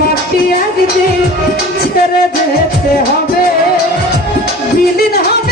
মাটি একদিন ছেড়ে যেতে হবে। বিলীন হবে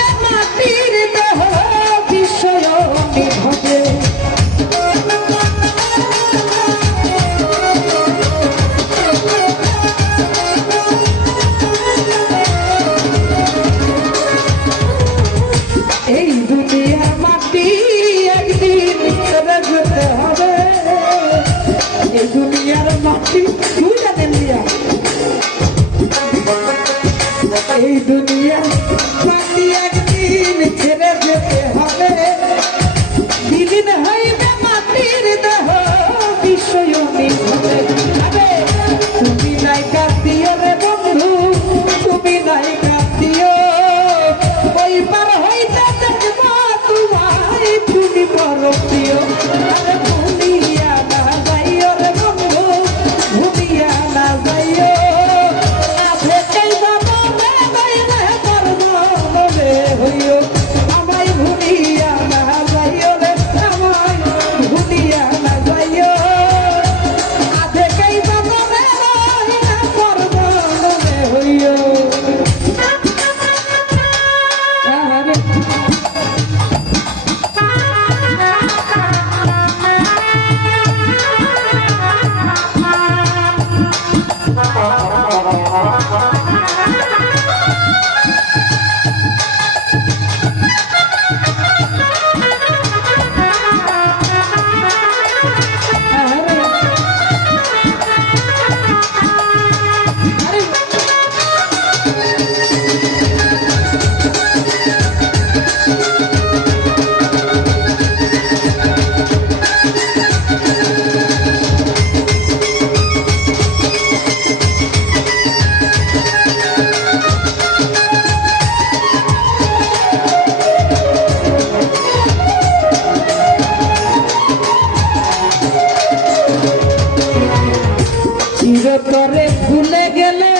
তরে ভুলে গেলে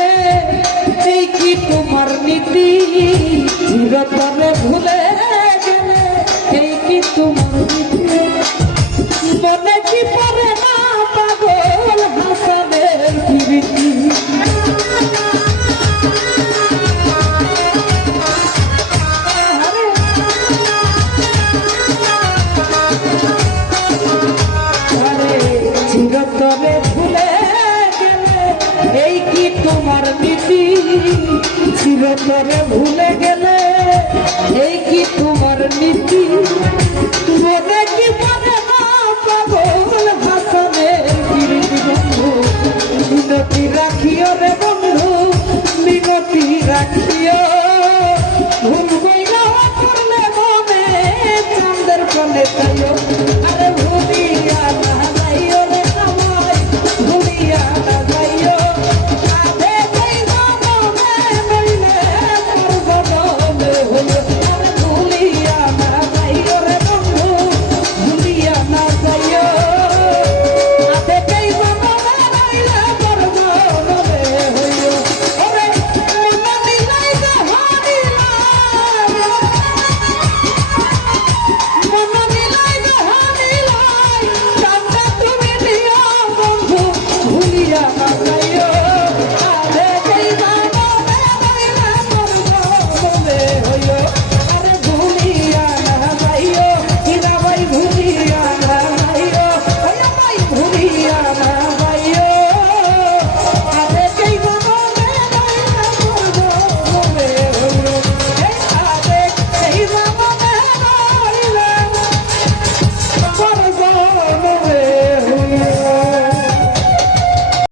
এই কি তোমার নীতি? চিরতরে তোমার নীতি চিরতরে ভুলে গেলে এই কি তোমার নীতি? মনে কি মনে না